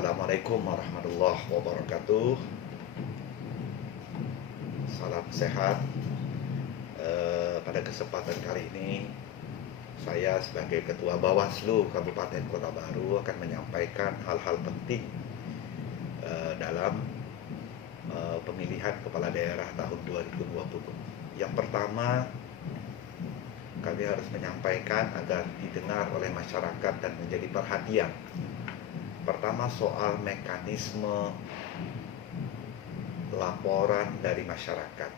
Assalamualaikum warahmatullahi wabarakatuh. Salam sehat. Pada kesempatan kali ini, saya sebagai Ketua Bawaslu Kabupaten Kota Baru akan menyampaikan hal-hal penting dalam pemilihan kepala daerah tahun 2020. Yang pertama, kami harus menyampaikan agar didengar oleh masyarakat dan menjadi perhatian. Pertama, soal mekanisme laporan dari masyarakat.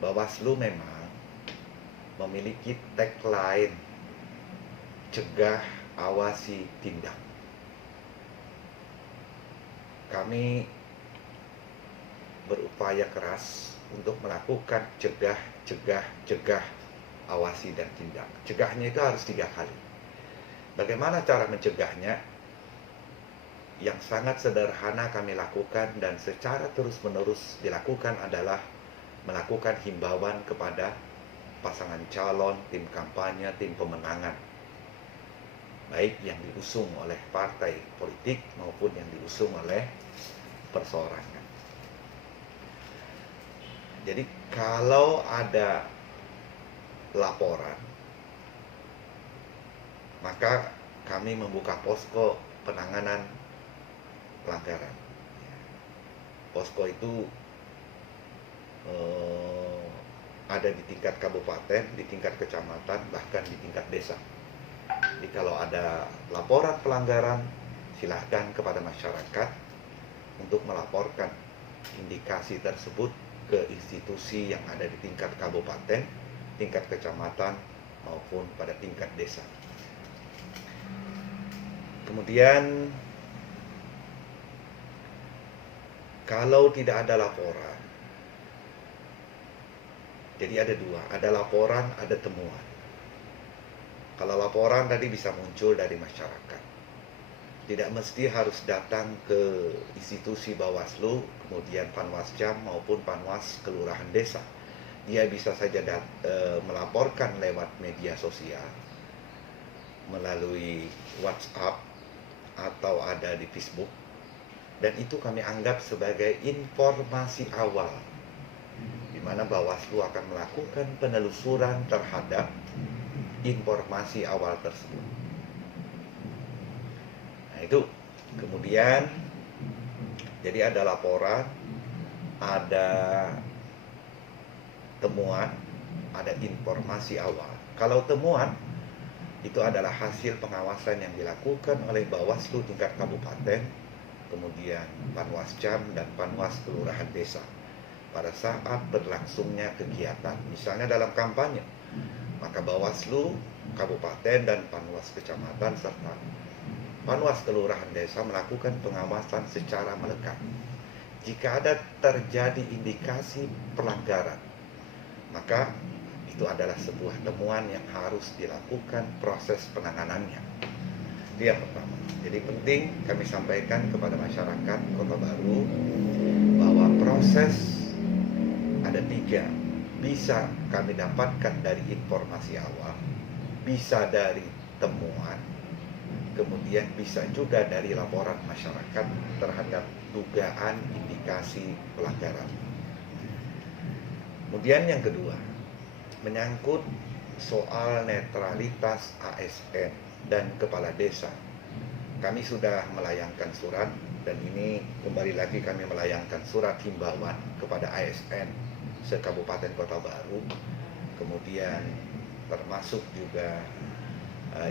Bawaslu memang memiliki tagline cegah, awasi, tindak. Kami berupaya keras untuk melakukan cegah, awasi dan tindak. Cegahnya itu harus 3 kali. Bagaimana cara mencegahnya? Yang sangat sederhana kami lakukan dan secara terus-menerus dilakukan adalah melakukan himbauan kepada pasangan calon, tim kampanye, tim pemenangan, baik yang diusung oleh partai politik maupun yang diusung oleh perseorangan. Jadi kalau ada laporan, maka kami membuka posko penanganan pelanggaran. Posko itu ada di tingkat kabupaten, di tingkat kecamatan, bahkan di tingkat desa. Jadi kalau ada laporan pelanggaran, silahkan kepada masyarakat untuk melaporkan indikasi tersebut ke institusi yang ada di tingkat kabupaten, tingkat kecamatan, maupun pada tingkat desa. Kemudian kalau tidak ada laporan, jadi ada 2, ada laporan, ada temuan. Kalau laporan tadi bisa muncul dari masyarakat. Tidak mesti harus datang ke institusi Bawaslu, kemudian Panwascam maupun Panwas Kelurahan Desa. Dia bisa saja melaporkan lewat media sosial, melalui WhatsApp, atau ada di Facebook. Dan itu kami anggap sebagai informasi awal, di mana Bawaslu akan melakukan penelusuran terhadap informasi awal tersebut. Nah itu, kemudian jadi ada laporan, ada temuan, ada informasi awal. Kalau temuan, itu adalah hasil pengawasan yang dilakukan oleh Bawaslu tingkat kabupaten, kemudian Panwascam dan Panwas Kelurahan Desa pada saat berlangsungnya kegiatan, misalnya dalam kampanye, maka Bawaslu Kabupaten dan Panwas Kecamatan serta Panwas Kelurahan Desa melakukan pengawasan secara melekat. Jika ada terjadi indikasi pelanggaran, maka itu adalah sebuah temuan yang harus dilakukan proses penanganannya. Itu yang pertama. Jadi penting kami sampaikan kepada masyarakat Kota Baru bahwa proses ada 3, bisa kami dapatkan dari informasi awal, bisa dari temuan, kemudian bisa juga dari laporan masyarakat terhadap dugaan indikasi pelanggaran. Kemudian yang kedua, menyangkut soal netralitas ASN dan kepala desa. Kami sudah melayangkan surat, dan ini kembali lagi kami melayangkan surat himbauan kepada ASN se-Kabupaten Kota Baru, kemudian termasuk juga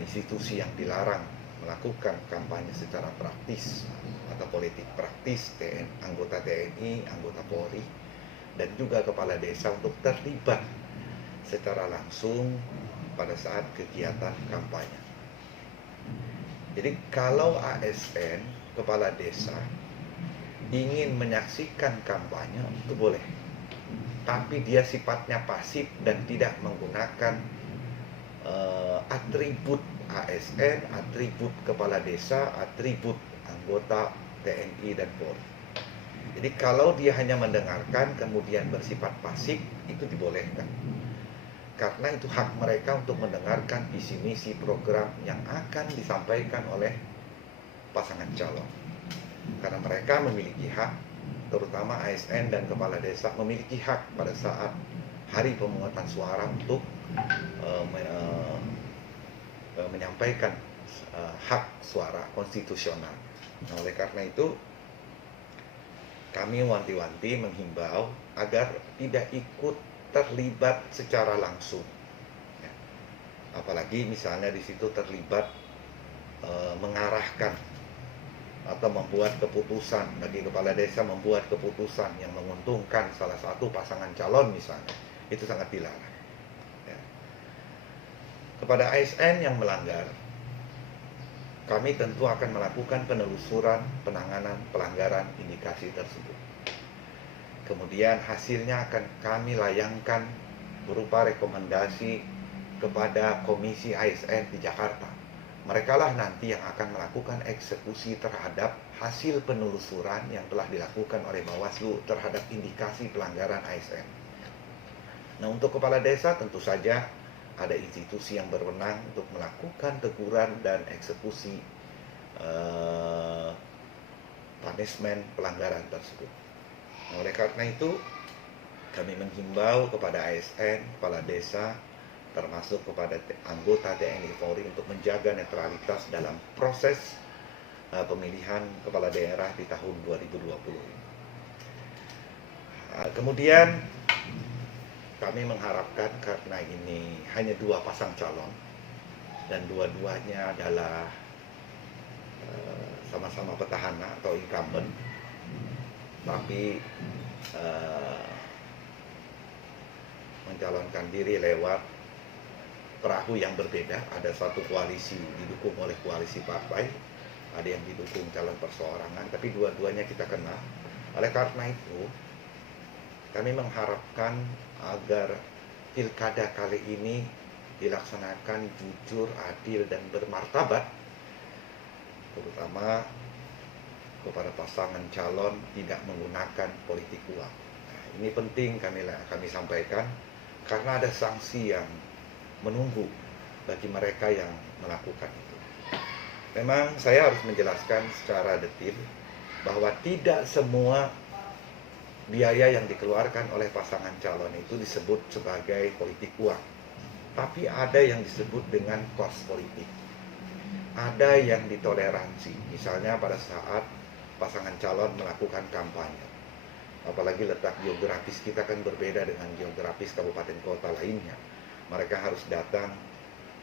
institusi yang dilarang melakukan kampanye secara praktis atau politik praktis, anggota TNI, anggota Polri, dan juga kepala desa untuk terlibat secara langsung pada saat kegiatan kampanye. Jadi kalau ASN, kepala desa, ingin menyaksikan kampanye, itu boleh. Tapi dia sifatnya pasif dan tidak menggunakan atribut ASN, atribut kepala desa, atribut anggota TNI dan Polri. Jadi kalau dia hanya mendengarkan kemudian bersifat pasif, itu dibolehkan. Karena itu hak mereka untuk mendengarkan visi misi program yang akan disampaikan oleh pasangan calon. Karena mereka memiliki hak, terutama ASN dan kepala desa memiliki hak pada saat hari pemungutan suara untuk menyampaikan hak suara konstitusional. Nah, oleh karena itu kami wanti-wanti menghimbau agar tidak ikut terlibat secara langsung. Ya. Apalagi misalnya di situ terlibat mengarahkan atau membuat keputusan, bagi kepala desa membuat keputusan yang menguntungkan salah satu pasangan calon misalnya, itu sangat dilarang. Ya. Kepada ASN yang melanggar, kami tentu akan melakukan penelusuran penanganan pelanggaran indikasi tersebut. Kemudian hasilnya akan kami layangkan berupa rekomendasi kepada Komisi ASN di Jakarta. Mereka lah nanti yang akan melakukan eksekusi terhadap hasil penelusuran yang telah dilakukan oleh Bawaslu terhadap indikasi pelanggaran ASN. Nah, untuk kepala desa tentu saja ada institusi yang berwenang untuk melakukan teguran dan eksekusi punishment pelanggaran tersebut. Nah, oleh karena itu kami menghimbau kepada ASN, kepala desa, termasuk kepada anggota TNI Polri untuk menjaga netralitas dalam proses pemilihan kepala daerah di tahun 2020 ini. Kemudian kami mengharapkan, karena ini hanya 2 pasang calon dan dua-duanya adalah sama-sama petahana atau incumbent, tapi mencalonkan diri lewat perahu yang berbeda. Ada satu koalisi didukung oleh koalisi partai, ada yang didukung calon perseorangan, tapi dua-duanya kita kenal. Oleh karena itu kami mengharapkan agar pilkada kali ini dilaksanakan jujur, adil, dan bermartabat, terutama kepada pasangan calon tidak menggunakan politik uang. Nah, ini penting kami sampaikan karena ada sanksi yang menunggu bagi mereka yang melakukan itu. Memang saya harus menjelaskan secara detail bahwa tidak semua biaya yang dikeluarkan oleh pasangan calon itu disebut sebagai politik uang. Tapi ada yang disebut dengan kos politik. Ada yang ditoleransi, misalnya pada saat pasangan calon melakukan kampanye. Apalagi letak geografis kita kan berbeda dengan geografis kabupaten kota lainnya. Mereka harus datang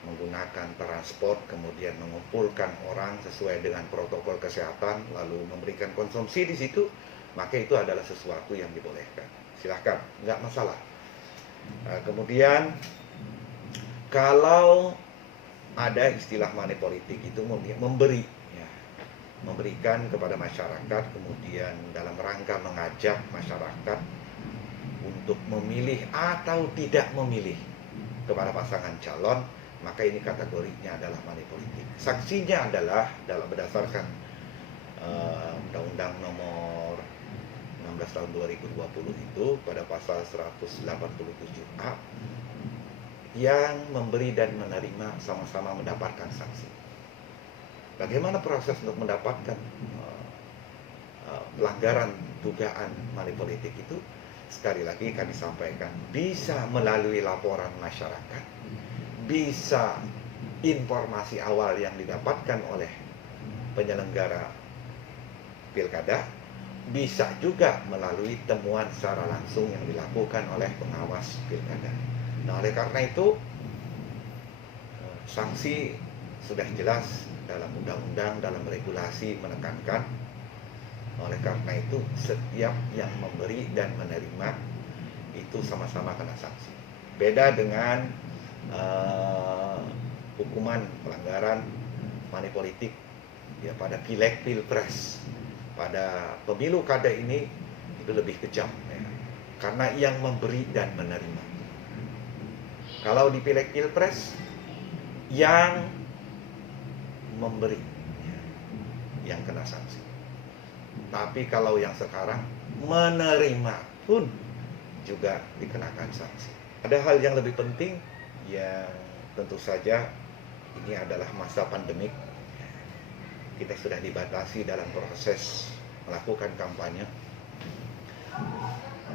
menggunakan transport, kemudian mengumpulkan orang sesuai dengan protokol kesehatan, lalu memberikan konsumsi di situ, maka itu adalah sesuatu yang dibolehkan. Silahkan, nggak masalah. Kemudian kalau ada istilah money politik itu memberi, ya, memberikan kepada masyarakat, kemudian dalam rangka mengajak masyarakat untuk memilih atau tidak memilih kepada pasangan calon, maka ini kategorinya adalah money politik. Sanksinya adalah dalam berdasarkan Undang-Undang Nomor 16 tahun 2020 itu pada pasal 187A, yang memberi dan menerima sama-sama mendapatkan sanksi. Bagaimana proses untuk mendapatkan pelanggaran dugaan money politik itu? Sekali lagi kami sampaikan, bisa melalui laporan masyarakat, bisa informasi awal yang didapatkan oleh penyelenggara pilkada, bisa juga melalui temuan secara langsung yang dilakukan oleh pengawas pilkada. Nah, oleh karena itu sanksi sudah jelas dalam undang-undang, dalam regulasi menekankan. Oleh karena itu setiap yang memberi dan menerima itu sama-sama kena sanksi. Beda dengan hukuman pelanggaran money politik ya pada pileg pilpres. Pada pemilu kada ini itu lebih kejam ya, karena yang memberi dan menerima. Kalau di pileg pilpres yang memberi ya, yang kena sanksi. Tapi kalau yang sekarang menerima pun juga dikenakan sanksi. Ada hal yang lebih penting yang tentu saja ini adalah masa pandemik. kita sudah dibatasi dalam proses melakukan kampanye.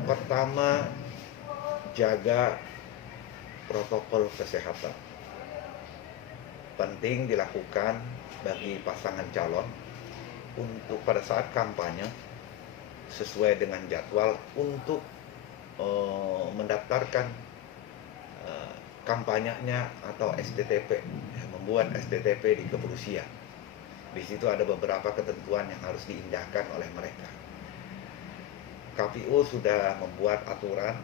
Pertama, jaga protokol kesehatan. Penting dilakukan bagi pasangan calon untuk pada saat kampanye sesuai dengan jadwal untuk mendaftarkan kampanyenya atau STTP, membuat STTP di kepolisian. Di situ ada beberapa ketentuan yang harus diindahkan oleh mereka. KPU sudah membuat aturan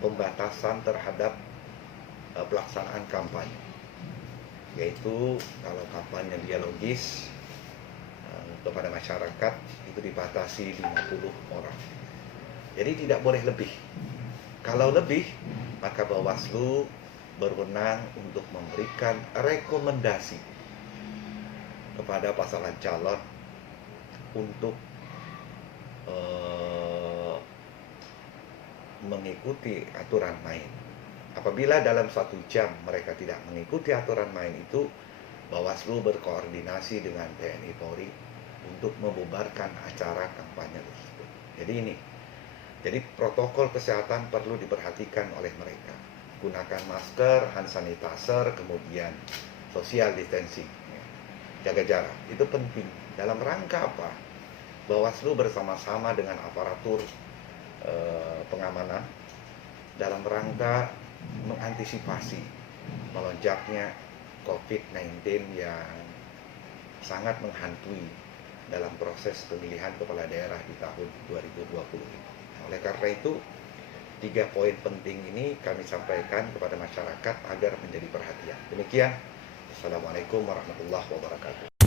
pembatasan terhadap pelaksanaan kampanye, yaitu kalau kampanye dialogis kepada masyarakat itu dibatasi 50 orang. Jadi tidak boleh lebih. Kalau lebih, maka Bawaslu berwenang untuk memberikan rekomendasi kepada pasangan calon untuk mengikuti aturan main. Apabila dalam 1 jam mereka tidak mengikuti aturan main itu, Bawaslu berkoordinasi dengan TNI Polri untuk membubarkan acara kampanye tersebut. Jadi protokol kesehatan perlu diperhatikan oleh mereka. Gunakan masker, hand sanitizer, kemudian social distancing, jaga jarak. Itu penting. Dalam rangka apa? Bawaslu bersama-sama dengan aparatur pengamanan dalam rangka mengantisipasi melonjaknya COVID-19 yang sangat menghantui dalam proses pemilihan kepala daerah di tahun 2020 ini. Oleh karena itu, 3 poin penting ini kami sampaikan kepada masyarakat agar menjadi perhatian. Demikian, Assalamualaikum warahmatullahi wabarakatuh.